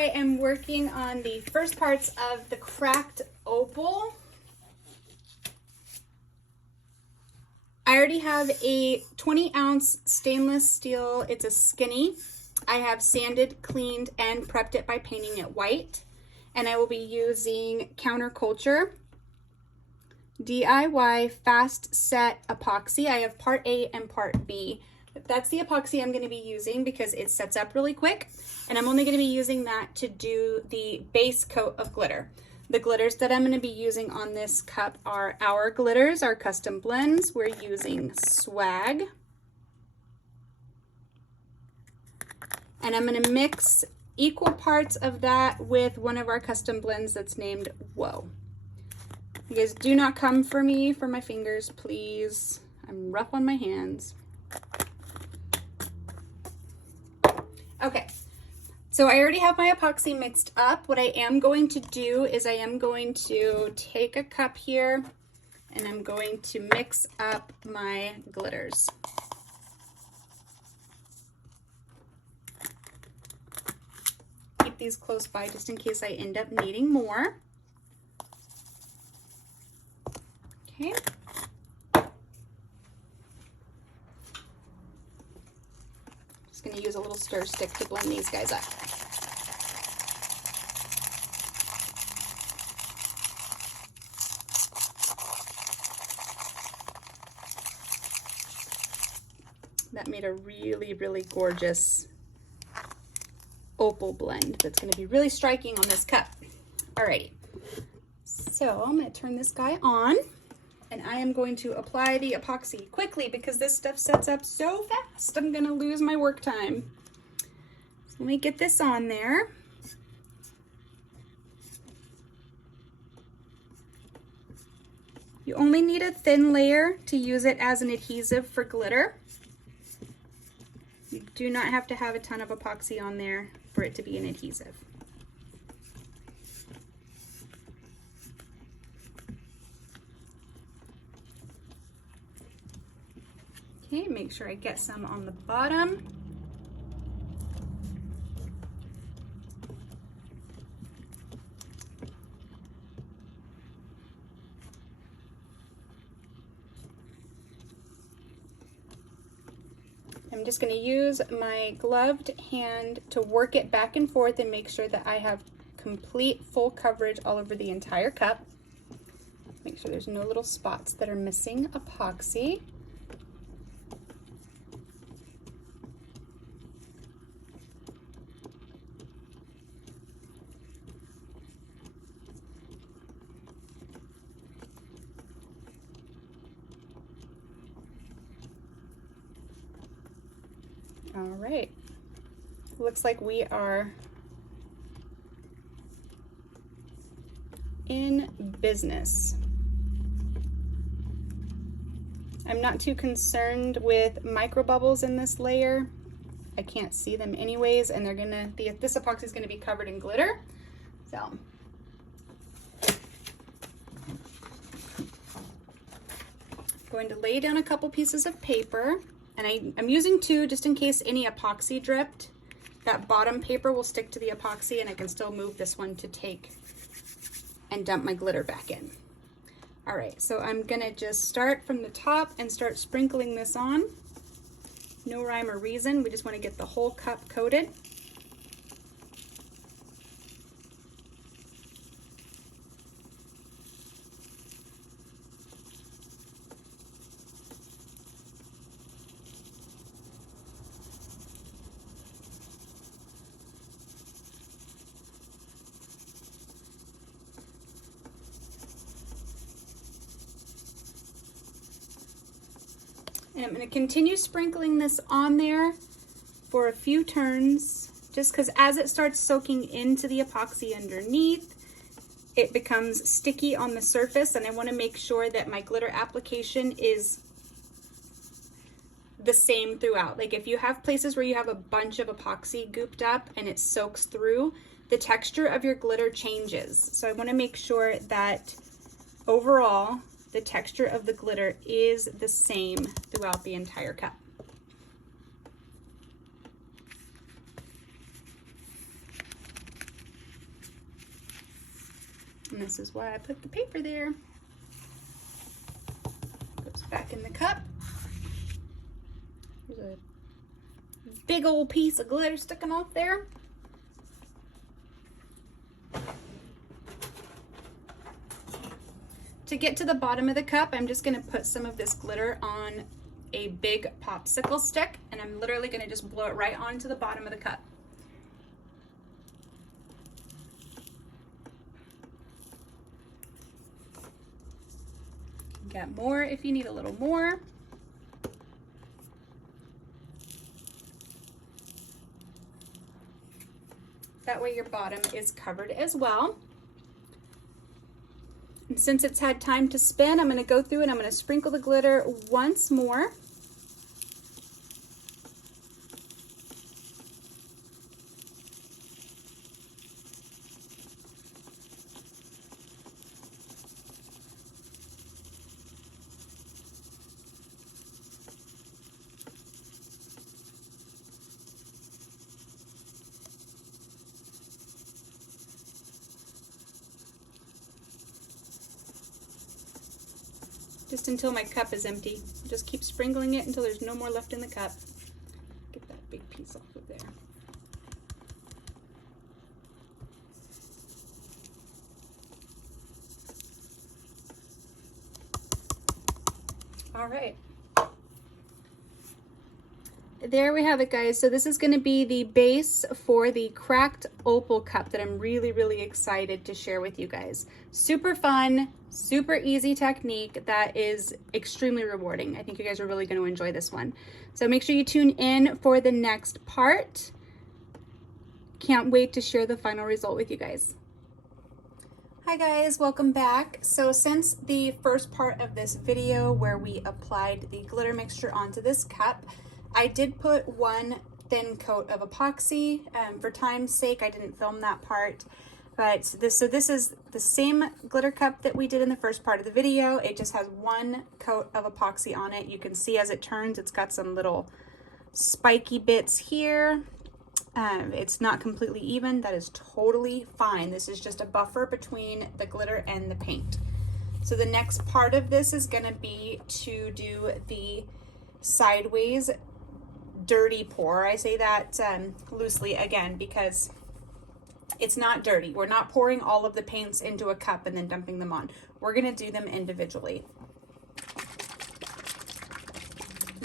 I am working on the first parts of the cracked opal. I already have a 20-ounce stainless steel. It's a skinny. I have sanded, cleaned, and prepped it by painting it white. And I will be using Counterculture DIY Fast Set Epoxy. I have part A and part B. That's the epoxy I'm going to be using because it sets up really quick. And I'm only going to be using that to do the base coat of glitter. The glitters that I'm going to be using on this cup are our glitters, our custom blends. We're using Swag. And I'm going to mix equal parts of that with one of our custom blends that's named Whoa. You guys do not come for me for my fingers, please. I'm rough on my hands. Okay. So I already have my epoxy mixed up. What I am going to do is I am going to take a cup here and I'm going to mix up my glitters. Keep these close by just in case I end up needing more. Okay. Just going to use a little stir stick to blend these guys up. That made a really, really gorgeous opal blend that's going to be really striking on this cup. Alrighty, so I'm going to turn this guy on and I am going to apply the epoxy quickly because this stuff sets up so fast I'm going to lose my work time. So let me get this on there. You only need a thin layer to use it as an adhesive for glitter. You do not have to have a ton of epoxy on there for it to be an adhesive. Okay, make sure I get some on the bottom. I'm just going to use my gloved hand to work it back and forth and make sure that I have complete full coverage all over the entire cup. Make sure there's no little spots that are missing epoxy. All right, looks like we are in business. I'm not too concerned with micro bubbles in this layer. I can't see them anyways, and this epoxy is gonna be covered in glitter. So. Going to lay down a couple pieces of paper. And I'm using two just in case any epoxy dripped. That bottom paper will stick to the epoxy and I can still move this one to take and dump my glitter back in. All right, so I'm gonna just start from the top and start sprinkling this on. No rhyme or reason, we just wanna get the whole cup coated. And I'm going to continue sprinkling this on there for a few turns, just because as it starts soaking into the epoxy underneath, it becomes sticky on the surface, and I want to make sure that my glitter application is the same throughout. Like if you have places where you have a bunch of epoxy gooped up and it soaks through, the texture of your glitter changes. So I want to make sure that overall the texture of the glitter is the same throughout the entire cup. And this is why I put the paper there. Goes back in the cup. There's a big old piece of glitter sticking off there. To get to the bottom of the cup, I'm just going to put some of this glitter on a big popsicle stick, and I'm literally going to just blow it right onto the bottom of the cup. Got more if you need a little more. That way your bottom is covered as well. And since it's had time to spin, I'm going to go through and I'm going to sprinkle the glitter once more. Just until my cup is empty. Just keep sprinkling it until there's no more left in the cup. Get that big piece off of there. All right. There we have it, guys. So this is going to be the base for the cracked opal cup that I'm really, really excited to share with you guys. Super fun, super easy technique that is extremely rewarding. I think you guys are really going to enjoy this one. So make sure you tune in for the next part. Can't wait to share the final result with you guys. Hi guys, welcome back. So since the first part of this video where we applied the glitter mixture onto this cup, I did put one thin coat of epoxy. For time's sake, I didn't film that part. But this is the same glitter cup that we did in the first part of the video. It just has one coat of epoxy on it. You can see as it turns, it's got some little spiky bits here. It's not completely even. That is totally fine. This is just a buffer between the glitter and the paint. So the next part of this is going to be to do the sideways dirty pour. I say that loosely again because it's not dirty. We're not pouring all of the paints into a cup and then dumping them on. We're going to do them individually.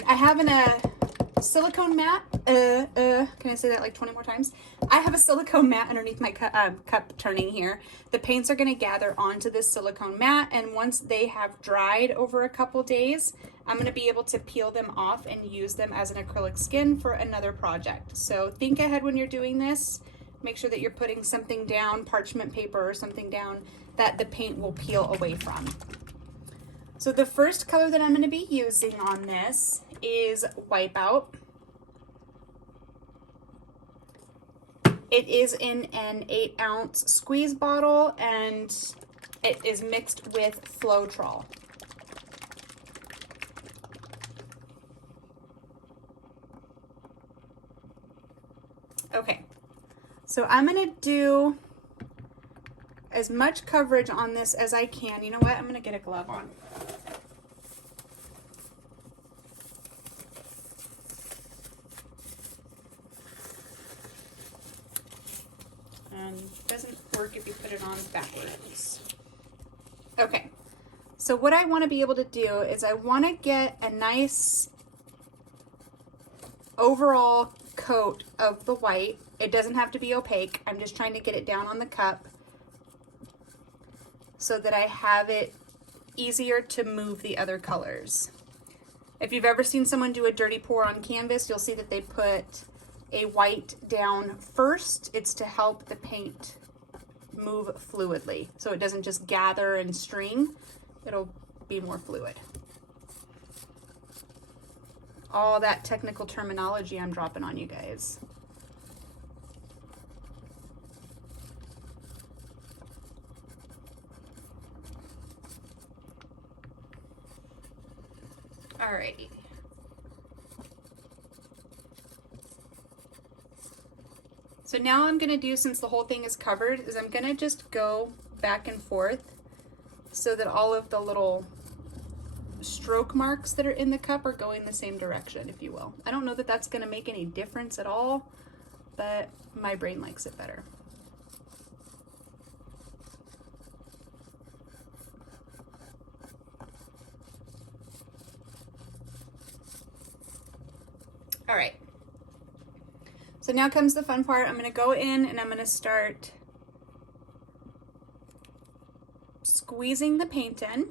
I have a silicone mat. Can I say that like 20 more times? I have a silicone mat underneath my cup turning here. The paints are going to gather onto this silicone mat, and once they have dried over a couple days, I'm going to be able to peel them off and use them as an acrylic skin for another project. So think ahead when you're doing this. Make sure that you're putting something down, parchment paper or something down that the paint will peel away from. So the first color that I'm going to be using on this is Wipeout. It is in an 8-ounce squeeze bottle and it is mixed with Floetrol. Okay, so I'm going to do as much coverage on this as I can. You know what? I'm going to get a glove on. It doesn't work if you put it on backwards. Okay, so what I want to be able to do is I want to get a nice overall coat of the white. It doesn't have to be opaque. I'm just trying to get it down on the cup so that I have it easier to move the other colors. If you've ever seen someone do a dirty pour on canvas, you'll see that they put a white down first. It's to help the paint move fluidly so it doesn't just gather and string. It'll be more fluid. All that technical terminology I'm dropping on you guys. Alrighty. So now I'm going to do, since the whole thing is covered, is I'm going to just go back and forth so that all of the little stroke marks that are in the cup are going the same direction, if you will. I don't know that that's going to make any difference at all, but my brain likes it better. All right. So now comes the fun part. I'm going to go in and I'm going to start squeezing the paint in.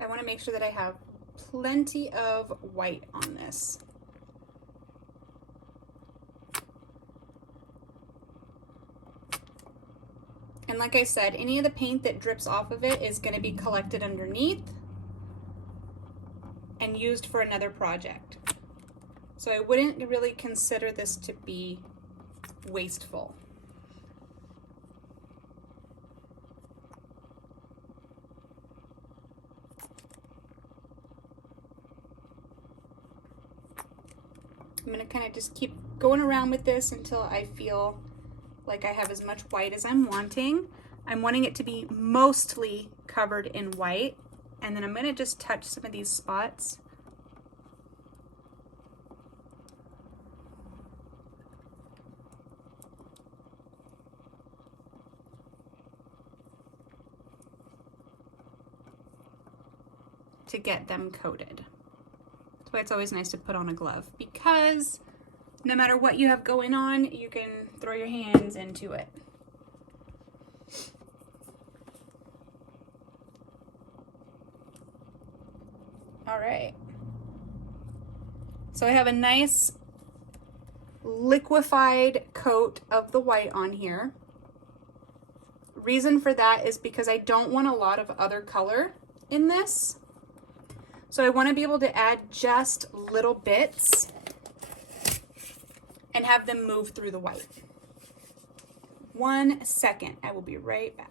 I want to make sure that I have plenty of white on this. And like I said, any of the paint that drips off of it is going to be collected underneath and used for another project. So I wouldn't really consider this to be wasteful. I'm going to kind of just keep going around with this until I feel like I have as much white as I'm wanting. I'm wanting it to be mostly covered in white, and then I'm going to just touch some of these spots. To get them coated. That's why it's always nice to put on a glove, because no matter what you have going on, you can throw your hands into it. All right. So I have a nice liquefied coat of the white on here. Reason for that is because I don't want a lot of other color in this. So I want to be able to add just little bits and have them move through the white. 1 second, I will be right back.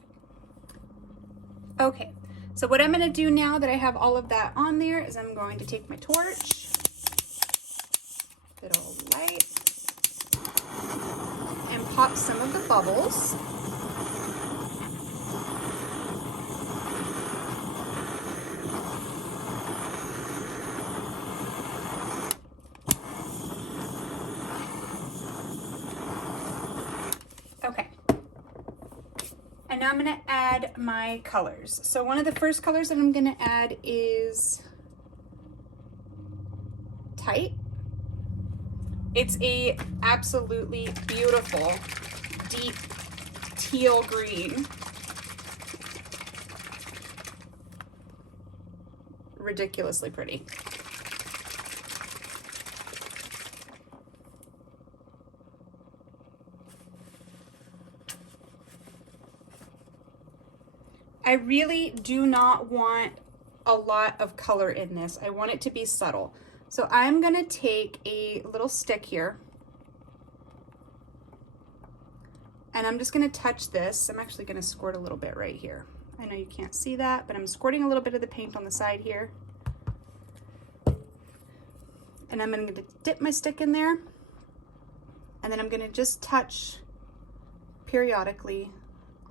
Okay, so what I'm going to do now that I have all of that on there is I'm going to take my torch, good old light, and pop some of the bubbles. Okay, and now I'm going to add my colors. So one of the first colors that I'm going to add is Tight. It's a absolutely beautiful deep teal green. Ridiculously pretty. I really do not want a lot of color in this. I want it to be subtle. So I'm going to take a little stick here and I'm just going to touch this. I'm actually going to squirt a little bit right here. I know you can't see that, but I'm squirting a little bit of the paint on the side here. And I'm going to dip my stick in there, and then I'm going to just touch periodically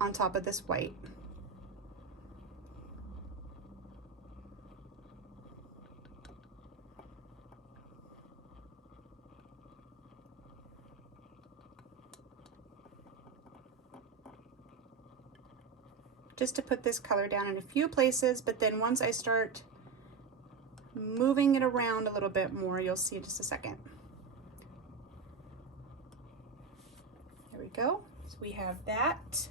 on top of this white. Just to put this color down in a few places, but then once I start moving it around a little bit more, you'll see in just a second. There we go. So we have that.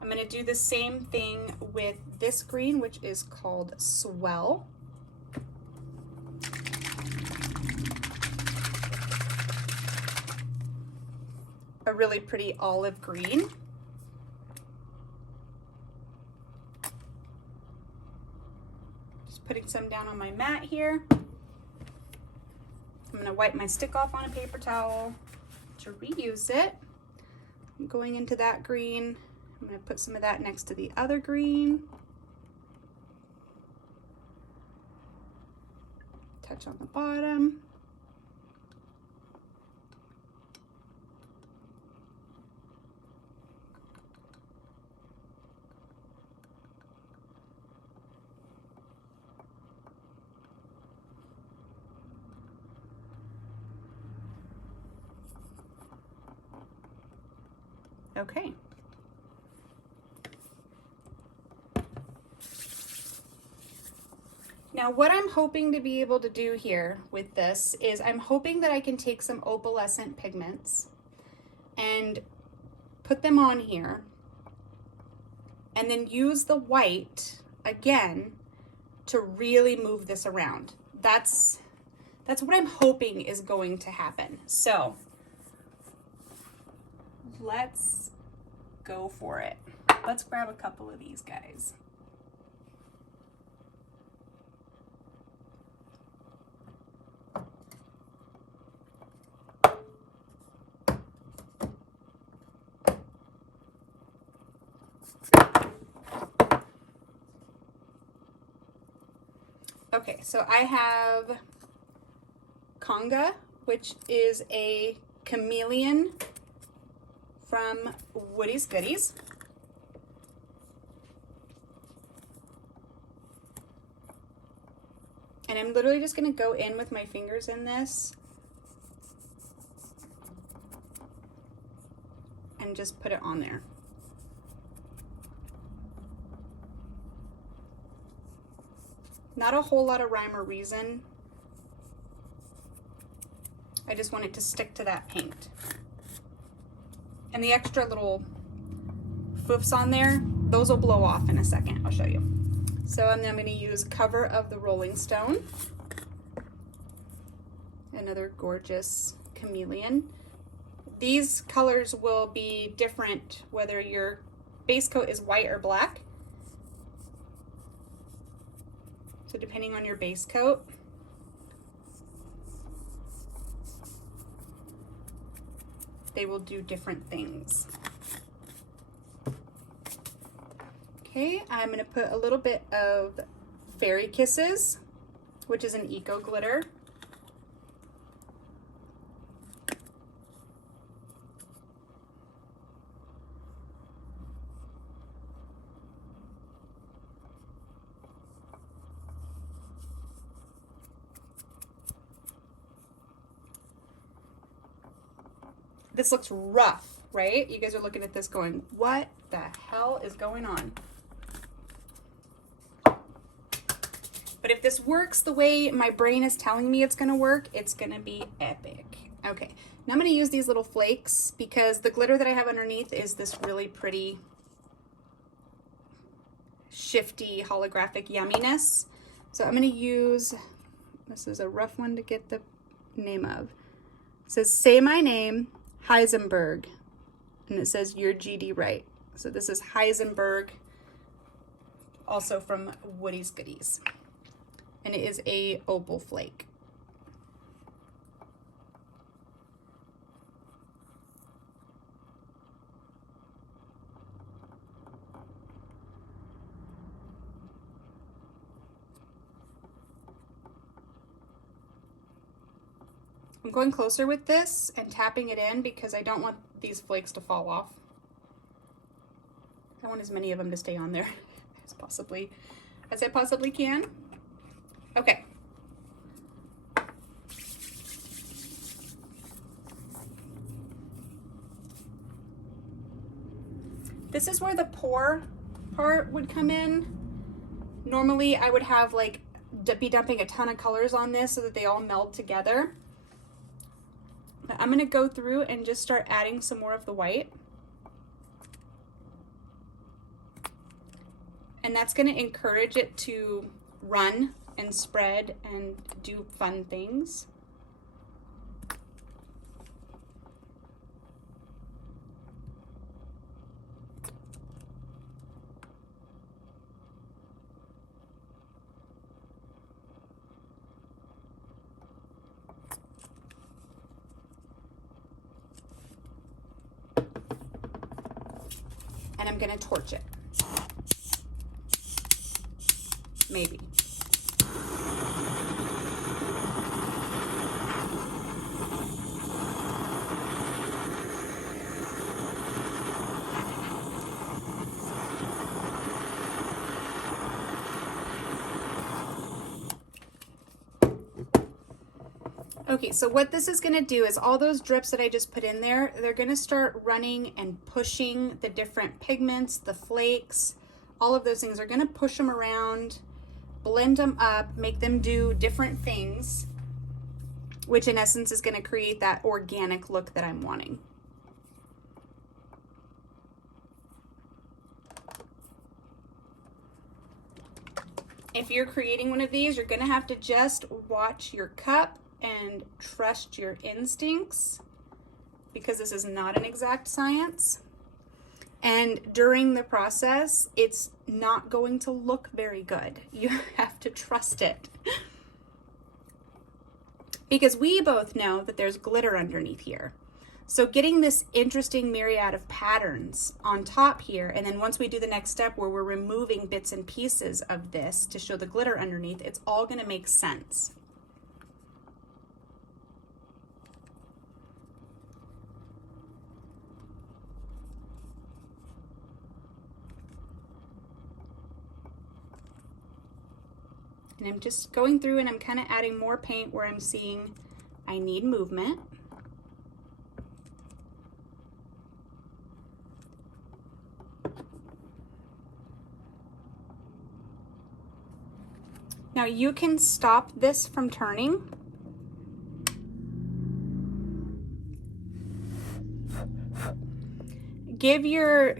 I'm going to do the same thing with this green, which is called Swell. A really pretty olive green. Putting some down on my mat here. I'm going to wipe my stick off on a paper towel. to reuse it. I'm going into that green. I'm going to put some of that next to the other green. Touch on the bottom. Okay. Now what I'm hoping to be able to do here with this is I'm hoping that I can take some opalescent pigments and put them on here and then use the white again to really move this around. That's what I'm hoping is going to happen. So let's go for it. Let's grab a couple of these guys. Okay, so I have Conga, which is a chameleon from Woody's Goodies. And I'm literally just gonna go in with my fingers in this and just put it on there. Not a whole lot of rhyme or reason. I just want it to stick to that paint. And the extra little foofs on there, those will blow off in a second. I'll show you. So I'm going to use Cover of the Rolling Stone. Another gorgeous chameleon. These colors will be different whether your base coat is white or black. So depending on your base coat, they will do different things. Okay, I'm going to put a little bit of Fairy Kisses, which is an eco glitter. This looks rough, right? You guys are looking at this going, what the hell is going on? But if this works the way my brain is telling me it's gonna work, it's gonna be epic. Okay, now I'm gonna use these little flakes because the glitter that I have underneath is this really pretty, shifty, holographic yumminess. So I'm gonna use, this is a rough one to get the name of. It says, Say My Name, Heisenberg, and it says you're GD right. So this is Heisenberg, also from Woody's Goodies, and it is a opal flake. I'm going closer with this and tapping it in because I don't want these flakes to fall off. I want as many of them to stay on there as I possibly can. Okay. This is where the pour part would come in. Normally I would have like be dumping a ton of colors on this so that they all meld together. I'm going to go through and just start adding some more of the white. And that's going to encourage it to run and spread and do fun things. I'm gonna torch it. Maybe. Okay, so what this is gonna do is all those drips that I just put in there, they're gonna start running and pushing the different pigments, the flakes, all of those things. Are gonna push them around, blend them up, make them do different things, which in essence is gonna create that organic look that I'm wanting. If you're creating one of these, you're gonna have to just watch your cup and trust your instincts, because this is not an exact science. And during the process, it's not going to look very good. You have to trust it. Because we both know that there's glitter underneath here. So getting this interesting myriad of patterns on top here, and then once we do the next step where we're removing bits and pieces of this to show the glitter underneath, it's all gonna make sense. And I'm just going through and I'm kind of adding more paint where I'm seeing I need movement. Now you can stop this from turning. Give your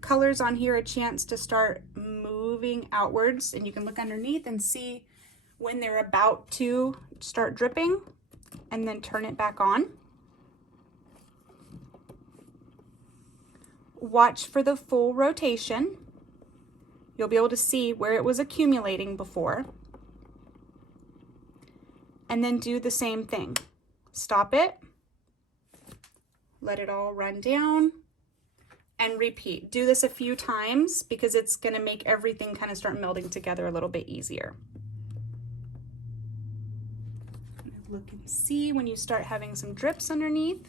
colors on here a chance to start moving outwards, and you can look underneath and see when they're about to start dripping, and then turn it back on. Watch for the full rotation. You'll be able to see where it was accumulating before. And then do the same thing. Stop it, let it all run down, and repeat. Do this a few times because it's gonna make everything kind of start melding together a little bit easier. Look and see when you start having some drips underneath.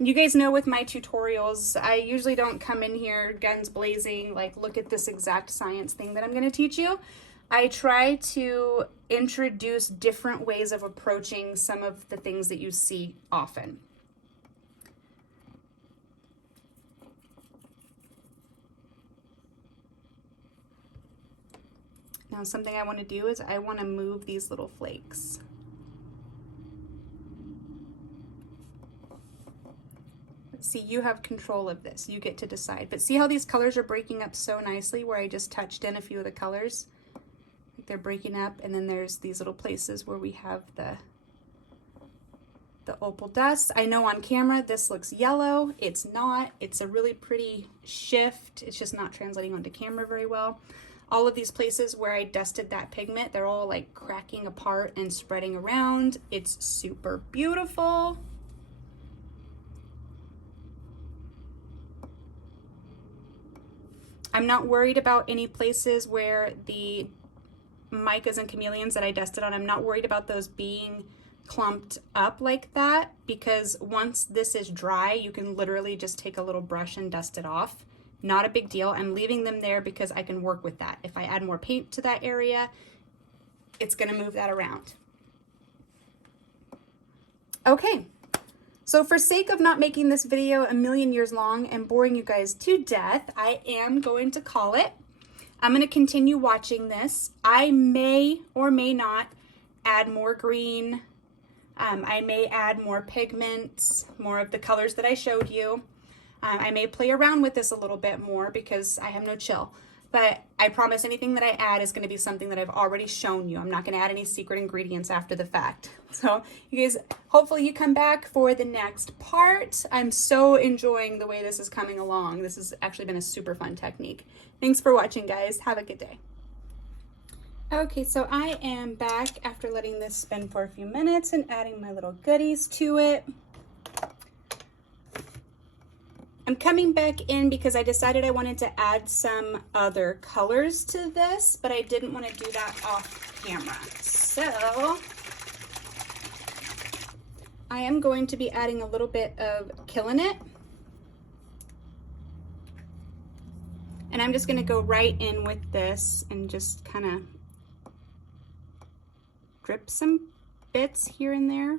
You guys know with my tutorials, I usually don't come in here guns blazing, like look at this exact science thing that I'm gonna teach you. I try to introduce different ways of approaching some of the things that you see often. Now something I want to do is I want to move these little flakes. See, you have control of this. You get to decide. But see how these colors are breaking up so nicely where I just touched in a few of the colors? They're breaking up, and then there's these little places where we have the opal dust. I know on camera this looks yellow. It's not. It's a really pretty shift. It's just not translating onto camera very well. All of these places where I dusted that pigment, they're all like cracking apart and spreading around. It's super beautiful. I'm not worried about any places where the micas and chameleons that I dusted on, I'm not worried about those being clumped up like that, because once this is dry, you can literally just take a little brush and dust it off. Not a big deal. I'm leaving them there because I can work with that. If I add more paint to that area, it's gonna move that around. Okay, so for sake of not making this video a million years long and boring you guys to death, I am going to call it. I'm going to continue watching this. I may or may not add more green. I may add more pigments, more of the colors that I showed you. I may play around with this a little bit more because I have no chill. But I promise anything that I add is going to be something that I've already shown you. I'm not going to add any secret ingredients after the fact. So you guys, hopefully you come back for the next part. I'm so enjoying the way this is coming along. This has actually been a super fun technique. Thanks for watching, guys. Have a good day. Okay, so I am back after letting this spin for a few minutes and adding my little goodies to it. I'm coming back in because I decided I wanted to add some other colors to this, but I didn't want to do that off camera. So I am going to be adding a little bit of Killing It. And I'm just gonna go right in with this and just kind of drip some bits here and there.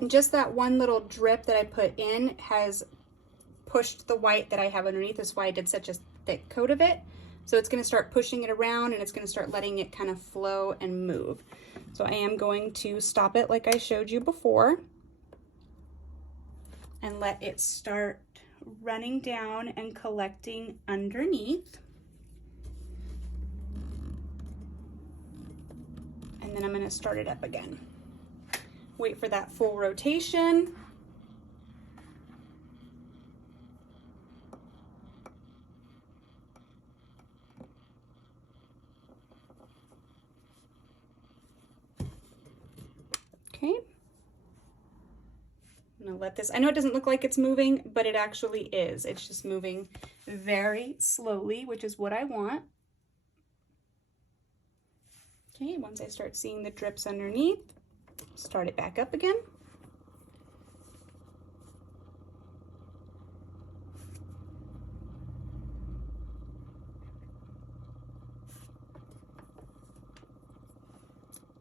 And just that one little drip that I put in has pushed the white that I have underneath. That's why I did such a thick coat of it. So it's going to start pushing it around and it's going to start letting it kind of flow and move. So I am going to stop it like I showed you before and let it start running down and collecting underneath. And then I'm going to start it up again. Wait for that full rotation. Okay. I'm gonna let this, I know it doesn't look like it's moving, but it actually is. It's just moving very slowly, which is what I want. Okay, once I start seeing the drips underneath, start it back up again.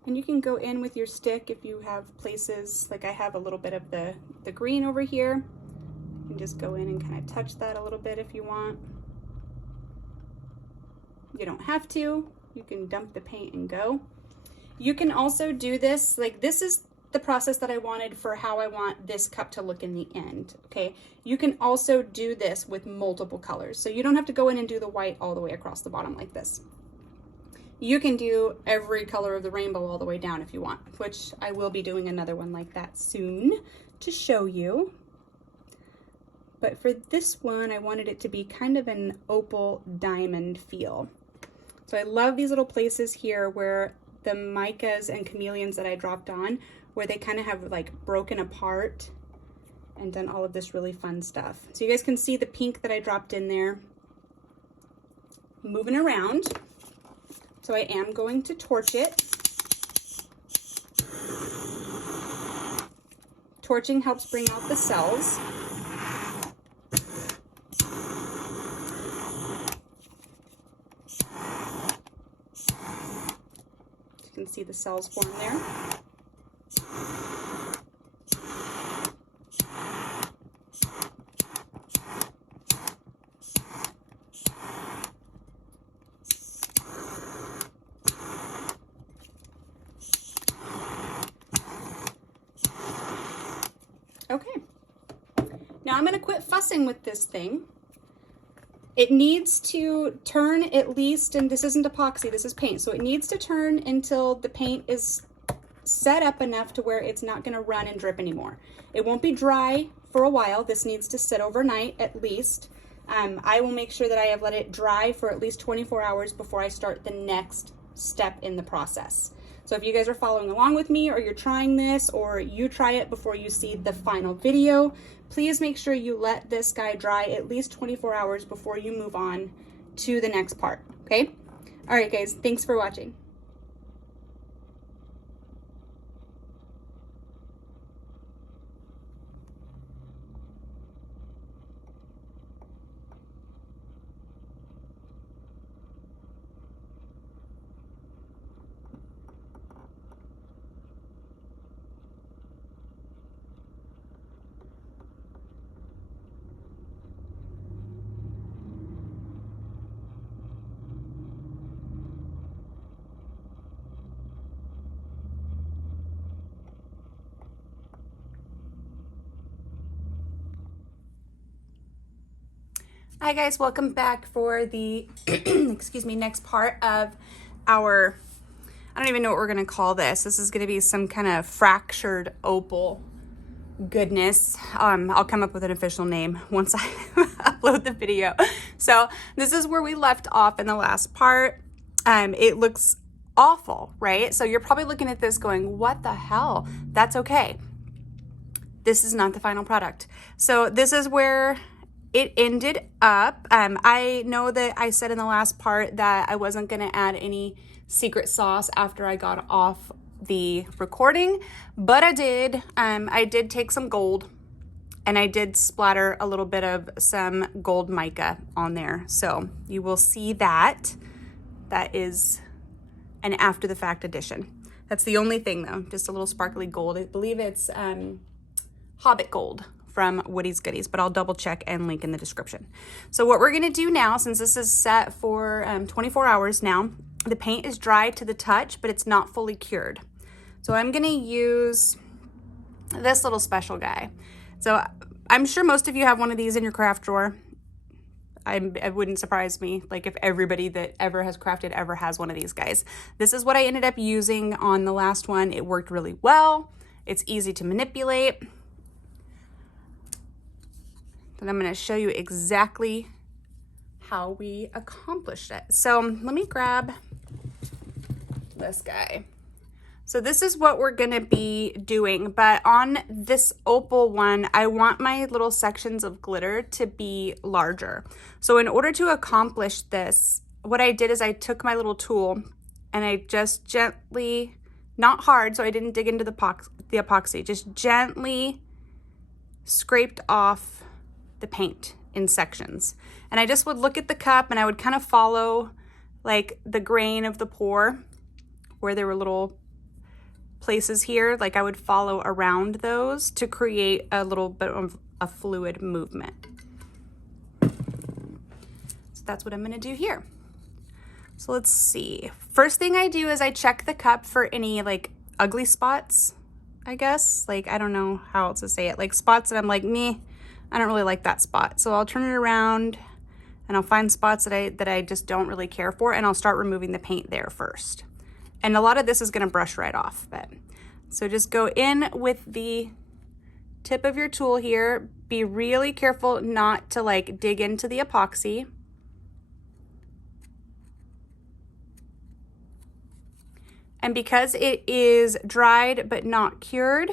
And you can go in with your stick if you have places, like I have a little bit of the green over here. You can just go in and kind of touch that a little bit if you want. You don't have to. You can dump the paint and go. You can also do this, like this is the process that I wanted for how I want this cup to look in the end, okay? You can also do this with multiple colors. So you don't have to go in and do the white all the way across the bottom like this. You can do every color of the rainbow all the way down if you want, which I will be doing another one like that soon to show you. But for this one, I wanted it to be kind of an opal diamond feel. So I love these little places here where the micas and chameleons that I dropped on, where they kind of have like broken apart and done all of this really fun stuff. So you guys can see the pink that I dropped in there moving around. So I am going to torch it. Torching helps bring out the cells. You can see the cells form there. Okay, now I'm gonna quit fussing with this thing. It needs to turn at least, and this isn't epoxy, this is paint, so it needs to turn until the paint is set up enough to where it's not gonna run and drip anymore. It won't be dry for a while. This needs to sit overnight at least. I will make sure that I have let it dry for at least 24 hours before I start the next step in the process. So if you guys are following along with me, or you're trying this, or you try it before you see the final video, please make sure you let this guy dry at least 24 hours before you move on to the next part, okay? All right, guys, thanks for watching. Hi guys, welcome back for the excuse me, next part of our I don't even know what we're gonna call this. This is gonna be some kind of fractured opal goodness. I'll come up with an official name once I upload the video. So this is where we left off in the last part. It looks awful, right? So you're probably looking at this going, what the hell? That's okay. This is not the final product. So this is where it ended up. I know that I said in the last part that I wasn't gonna add any secret sauce after I got off the recording, but I did. I did take some gold and I did splatter a little bit of some gold mica on there. So you will see that. That is an after the fact addition. That's the only thing though, just a little sparkly gold. I believe it's Hobbit gold from Woody's Goodies, but I'll double check and link in the description. So what we're gonna do now, since this is set for 24 hours now, the paint is dry to the touch, but it's not fully cured. So I'm gonna use this little special guy. So I'm sure most of you have one of these in your craft drawer. It wouldn't surprise me, like if everybody that ever has crafted ever has one of these guys. This is what I ended up using on the last one. It worked really well. It's easy to manipulate. And I'm gonna show you exactly how we accomplished it. So let me grab this guy. So this is what we're gonna be doing, but on this opal one, I want my little sections of glitter to be larger. So in order to accomplish this, what I did is I took my little tool and I just gently, not hard, so I didn't dig into the epoxy, just gently scraped off the paint in sections. And I just would look at the cup and I would kind of follow like the grain of the pour where there were little places here, like I would follow around those to create a little bit of a fluid movement. So that's what I'm gonna do here. So let's see. First thing I do is I check the cup for any like ugly spots, I guess. Like, I don't know how else to say it. Like spots that I'm like, meh, I don't really like that spot. So I'll turn it around and I'll find spots that I just don't really care for, and I'll start removing the paint there first. And a lot of this is gonna brush right off, but. So just go in with the tip of your tool here. Be really careful not to like dig into the epoxy. And because it is dried but not cured,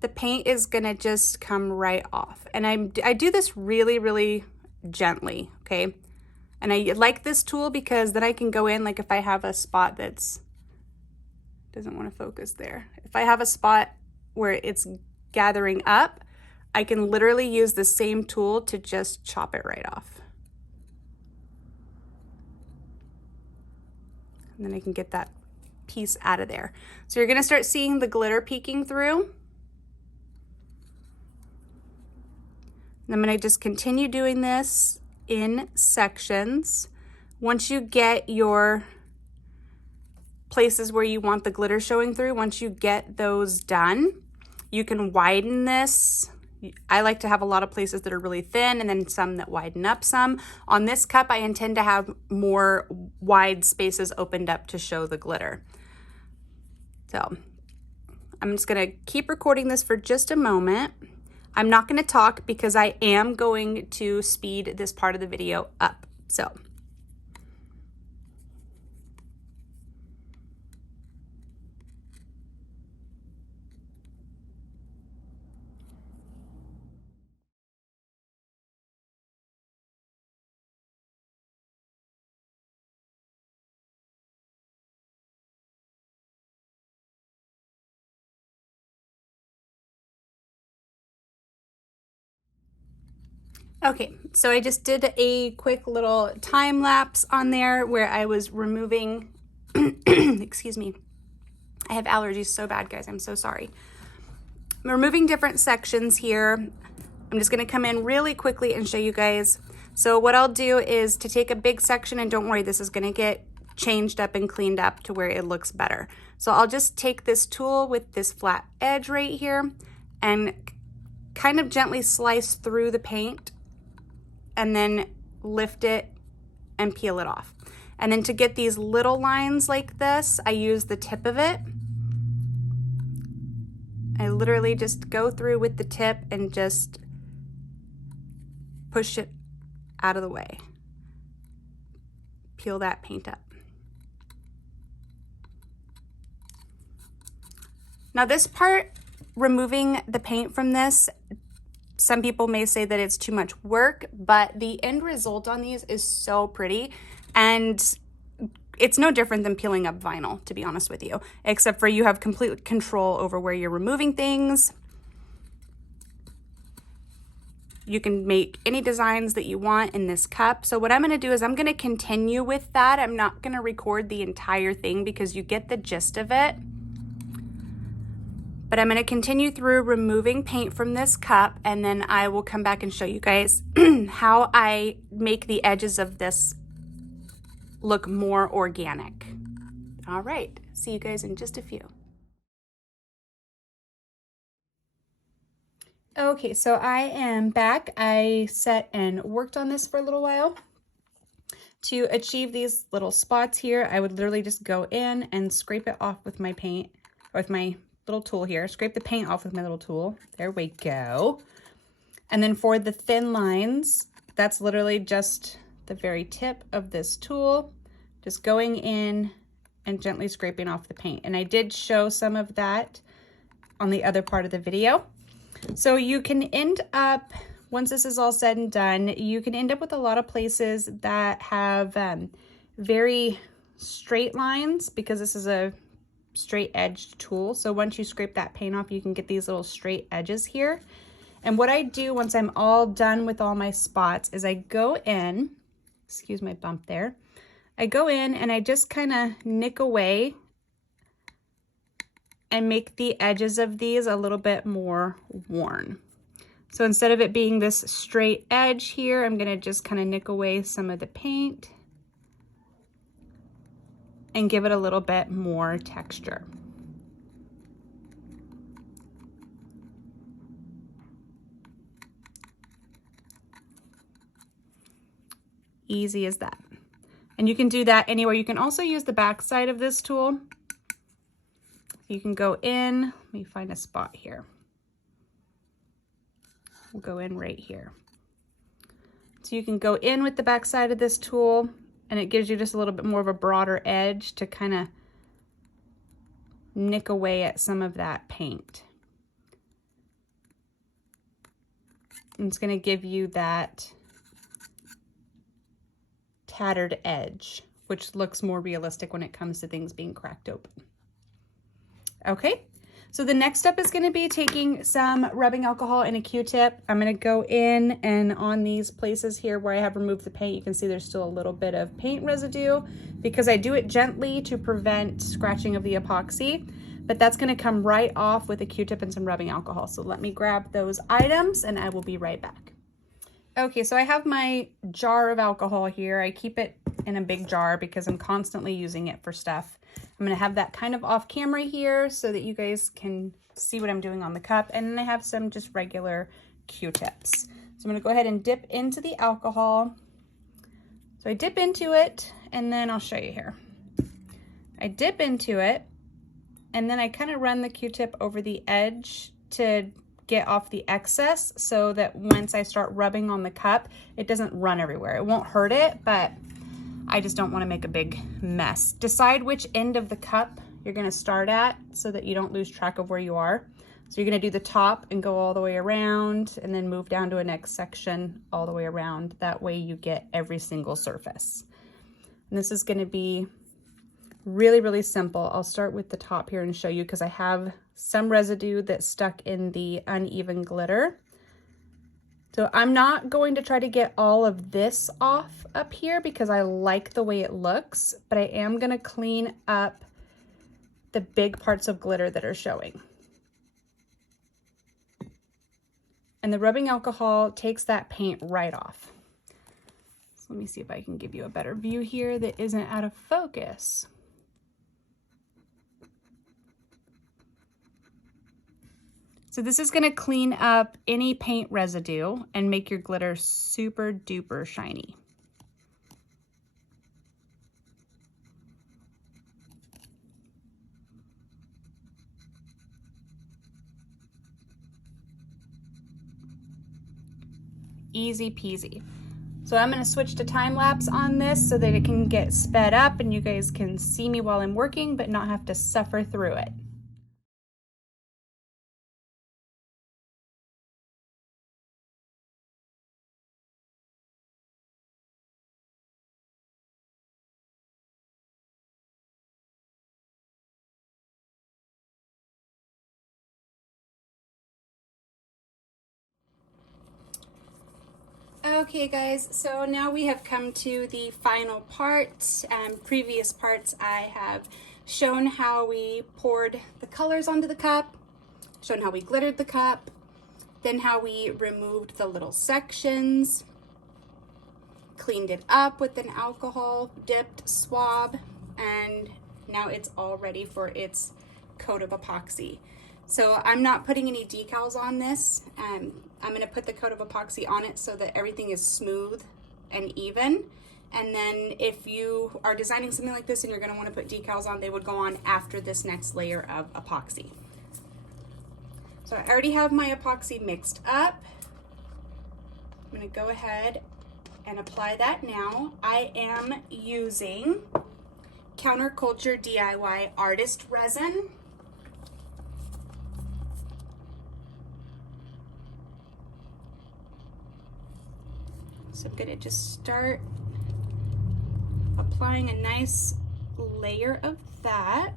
the paint is gonna just come right off. And I do this really, really gently, okay? And I like this tool because then I can go in, like if I have a spot that's, doesn't want to focus there. If I have a spot where it's gathering up, I can literally use the same tool to just chop it right off. And then I can get that piece out of there. So you're gonna start seeing the glitter peeking through. And I'm gonna just continue doing this in sections. Once you get your places where you want the glitter showing through, once you get those done, you can widen this. I like to have a lot of places that are really thin and then some that widen up some. On this cup, I intend to have more wide spaces opened up to show the glitter. So I'm just gonna keep recording this for just a moment. I'm not gonna talk because I am going to speed this part of the video up. So. Okay, so I just did a quick little time lapse on there where I was removing, excuse me, I have allergies so bad, guys, I'm so sorry. I'm removing different sections here. I'm just gonna come in really quickly and show you guys. So what I'll do is to take a big section, and don't worry, this is gonna get changed up and cleaned up to where it looks better. So I'll just take this tool with this flat edge right here and kind of gently slice through the paint and then lift it and peel it off. And then to get these little lines like this, I use the tip of it. I literally just go through with the tip and just push it out of the way. Peel that paint up. Now this part, removing the paint from this, some people may say that it's too much work, but the end result on these is so pretty, and it's no different than peeling up vinyl, to be honest with you, except for you have complete control over where you're removing things. You can make any designs that you want in this cup. So what I'm gonna do is I'm gonna continue with that. I'm not gonna record the entire thing because you get the gist of it. But I'm gonna continue through removing paint from this cup, and then I will come back and show you guys how I make the edges of this look more organic. All right, see you guys in just a few. Okay, so I am back. I sat and worked on this for a little while. To achieve these little spots here, I would literally just go in and scrape it off with my paint, with my little tool here. Scrape the paint off with my little tool. There we go. And then for the thin lines, that's literally just the very tip of this tool, just going in and gently scraping off the paint. And I did show some of that on the other part of the video. So you can end up, once this is all said and done, you can end up with a lot of places that have very straight lines, because this is a straight edged tool. So once you scrape that paint off, you can get these little straight edges here. And what I do once I'm all done with all my spots is I go in, excuse my bump there, I go in and I just kind of nick away and make the edges of these a little bit more worn. So instead of it being this straight edge here, I'm gonna just kind of nick away some of the paint and give it a little bit more texture. Easy as that. And you can do that anywhere. You can also use the back side of this tool. You can go in, let me find a spot here. We'll go in right here. So you can go in with the back side of this tool, and it gives you just a little bit more of a broader edge to kind of nick away at some of that paint. And it's going to give you that tattered edge, which looks more realistic when it comes to things being cracked open. Okay, so the next step is going to be taking some rubbing alcohol and a Q-tip. I'm going to go in, and on these places here where I have removed the paint, you can see there's still a little bit of paint residue, because I do it gently to prevent scratching of the epoxy, but that's going to come right off with a Q-tip and some rubbing alcohol. So let me grab those items and I will be right back. Okay, so I have my jar of alcohol here. I keep it in a big jar because I'm constantly using it for stuff. I'm gonna have that kind of off camera here so that you guys can see what I'm doing on the cup. And then I have some just regular Q-tips. So I'm gonna go ahead and dip into the alcohol. So I dip into it, and then I'll show you here. I dip into it, and then I kind of run the Q-tip over the edge to get off the excess, so that once I start rubbing on the cup, it doesn't run everywhere. It won't hurt it, but I just don't want to make a big mess. Decide which end of the cup you're going to start at so that you don't lose track of where you are. So you're going to do the top and go all the way around, and then move down to a next section all the way around. That way you get every single surface. And this is going to be really, really simple. I'll start with the top here and show you, because I have some residue that's stuck in the uneven glitter. So I'm not going to try to get all of this off up here because I like the way it looks, but I am going to clean up the big parts of glitter that are showing. And the rubbing alcohol takes that paint right off. So let me see if I can give you a better view here that isn't out of focus. So this is going to clean up any paint residue and make your glitter super duper shiny. Easy peasy. So I'm gonna switch to time lapse on this so that it can get sped up and you guys can see me while I'm working, but not have to suffer through it. Okay guys, so now we have come to the final part. Previous parts I have shown how we poured the colors onto the cup, shown how we glittered the cup, then how we removed the little sections, cleaned it up with an alcohol dipped swab, and now it's all ready for its coat of epoxy. So I'm not putting any decals on this. I'm going to put the coat of epoxy on it so that everything is smooth and even. And then if you are designing something like this and you're going to want to put decals on, they would go on after this next layer of epoxy. So I already have my epoxy mixed up. I'm going to go ahead and apply that now. I am using Counterculture DIY Artist Resin. So I'm gonna just start applying a nice layer of that.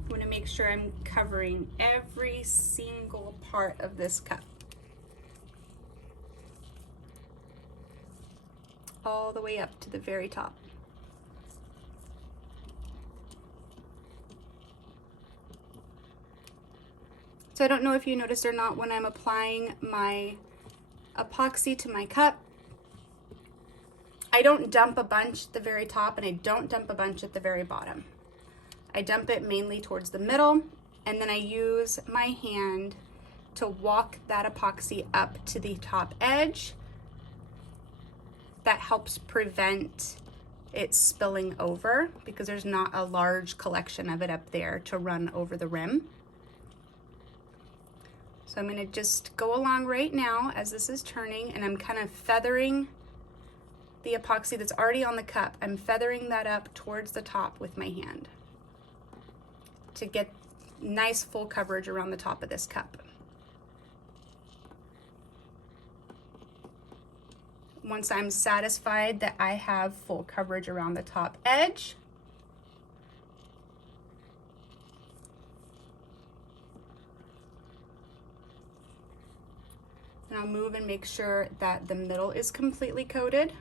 I'm going to make sure I'm covering every single part of this cup. All the way up to the very top. So I don't know if you noticed or not, when I'm applying my epoxy to my cup, I don't dump a bunch at the very top and I don't dump a bunch at the very bottom. I dump it mainly towards the middle, and then I use my hand to walk that epoxy up to the top edge. That helps prevent it spilling over because there's not a large collection of it up there to run over the rim. So I'm going to just go along right now as this is turning, and I'm kind of feathering the epoxy that's already on the cup. I'm feathering that up towards the top with my hand to get nice full coverage around the top of this cup. Once I'm satisfied that I have full coverage around the top edge, and I'll move and make sure that the middle is completely coated.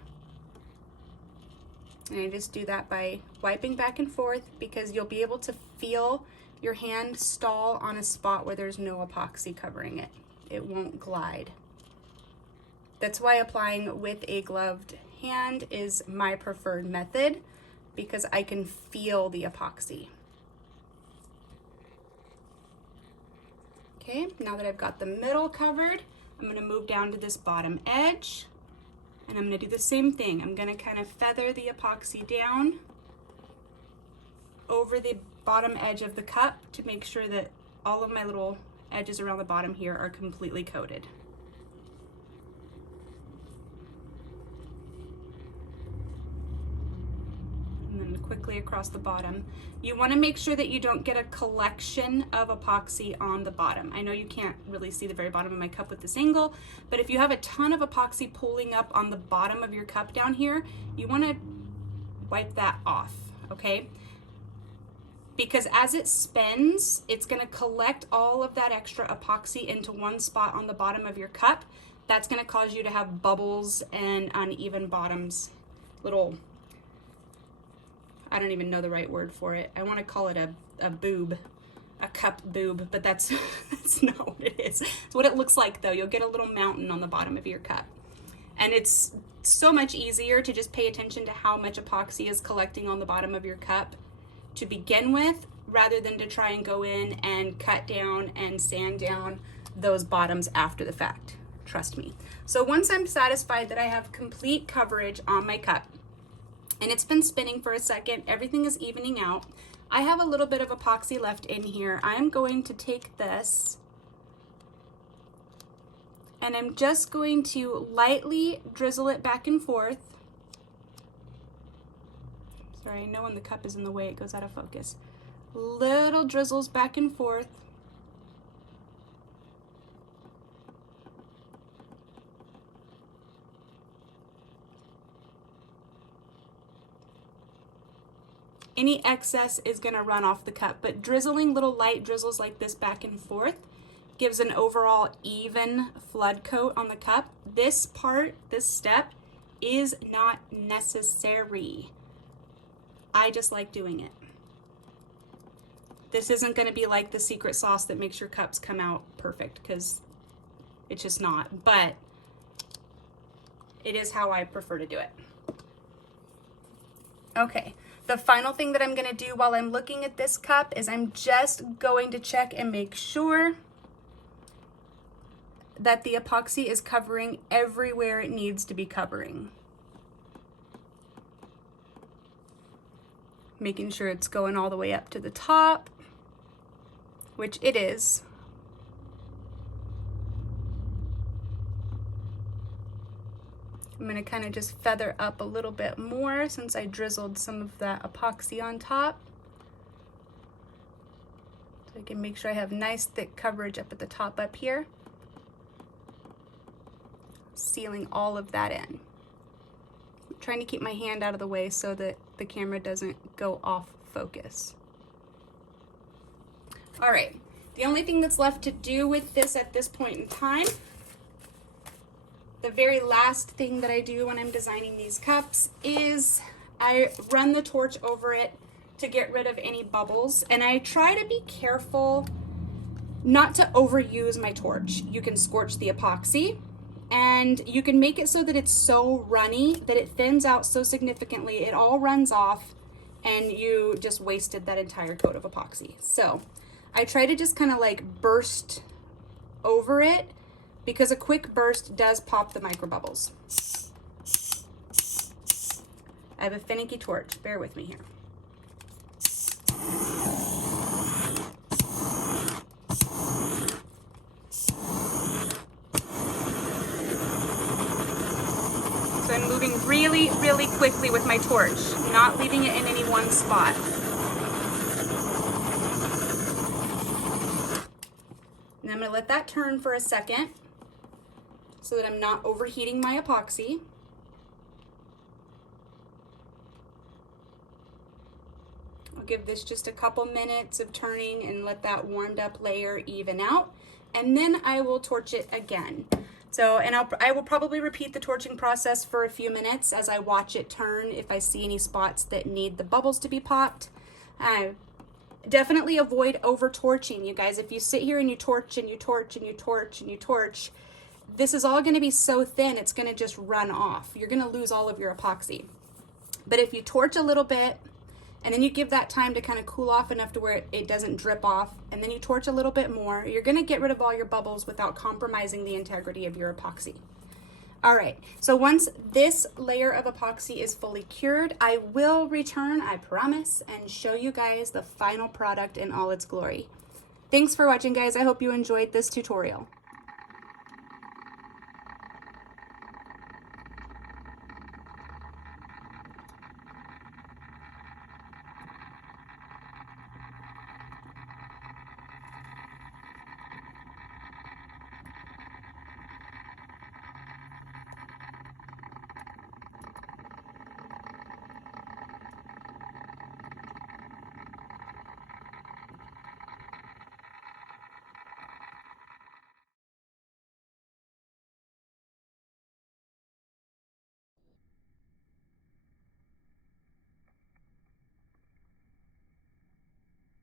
And I just do that by wiping back and forth because you'll be able to feel your hand stall on a spot where there's no epoxy covering it. It won't glide. That's why applying with a gloved hand is my preferred method, because I can feel the epoxy. Okay, now that I've got the middle covered, I'm going to move down to this bottom edge. And I'm going to do the same thing. I'm going to kind of feather the epoxy down over the bottom edge of the cup to make sure that all of my little edges around the bottom here are completely coated. And then quickly across the bottom. You want to make sure that you don't get a collection of epoxy on the bottom. I know you can't really see the very bottom of my cup with this angle, but if you have a ton of epoxy pooling up on the bottom of your cup down here, you want to wipe that off, okay? Because as it spins, it's going to collect all of that extra epoxy into one spot on the bottom of your cup. That's going to cause you to have bubbles and uneven bottoms, little, I don't even know the right word for it. I want to call it a boob, a cup boob, but that's, that's not what it is. It's what it looks like though. You'll get a little mountain on the bottom of your cup. And it's so much easier to just pay attention to how much epoxy is collecting on the bottom of your cup to begin with, rather than to try and go in and cut down and sand down those bottoms after the fact. Trust me. So once I'm satisfied that I have complete coverage on my cup, and it's been spinning for a second, everything is evening out, I have a little bit of epoxy left in here. I'm going to take this and I'm just going to lightly drizzle it back and forth. Sorry, I know when the cup is in the way, it goes out of focus. Little drizzles back and forth. Any excess is gonna run off the cup, but drizzling little light drizzles like this back and forth gives an overall even flood coat on the cup. This part, this step, is not necessary. I just like doing it. This isn't gonna be like the secret sauce that makes your cups come out perfect, because it's just not, but it is how I prefer to do it. Okay. The final thing that I'm gonna do while I'm looking at this cup is I'm just going to check and make sure that the epoxy is covering everywhere it needs to be covering. Making sure it's going all the way up to the top, which it is. I'm gonna kind of just feather up a little bit more since I drizzled some of that epoxy on top. So I can make sure I have nice thick coverage up at the top up here. Sealing all of that in. I'm trying to keep my hand out of the way so that the camera doesn't go off focus. All right, the only thing that's left to do with this at this point in time, the very last thing that I do when I'm designing these cups is I run the torch over it to get rid of any bubbles, and I try to be careful not to overuse my torch. You can scorch the epoxy, and you can make it so that it's so runny that it thins out so significantly it all runs off and you just wasted that entire coat of epoxy. So I try to just kind of like burst over it, because a quick burst does pop the micro bubbles. I have a finicky torch, bear with me here. So I'm moving really, really quickly with my torch, not leaving it in any one spot. And I'm gonna let that turn for a second, so that I'm not overheating my epoxy. I'll give this just a couple minutes of turning and let that warmed up layer even out, and then I will torch it again. So, and I will probably repeat the torching process for a few minutes as I watch it turn if I see any spots that need the bubbles to be popped. Definitely avoid over torching, you guys. If you sit here and you torch and you torch and you torch and you torch, this is all going to be so thin, it's going to just run off. You're going to lose all of your epoxy. But if you torch a little bit, and then you give that time to kind of cool off enough to where it doesn't drip off, and then you torch a little bit more, you're going to get rid of all your bubbles without compromising the integrity of your epoxy. All right, so once this layer of epoxy is fully cured, I will return, I promise, and show you guys the final product in all its glory. Thanks for watching, guys. I hope you enjoyed this tutorial.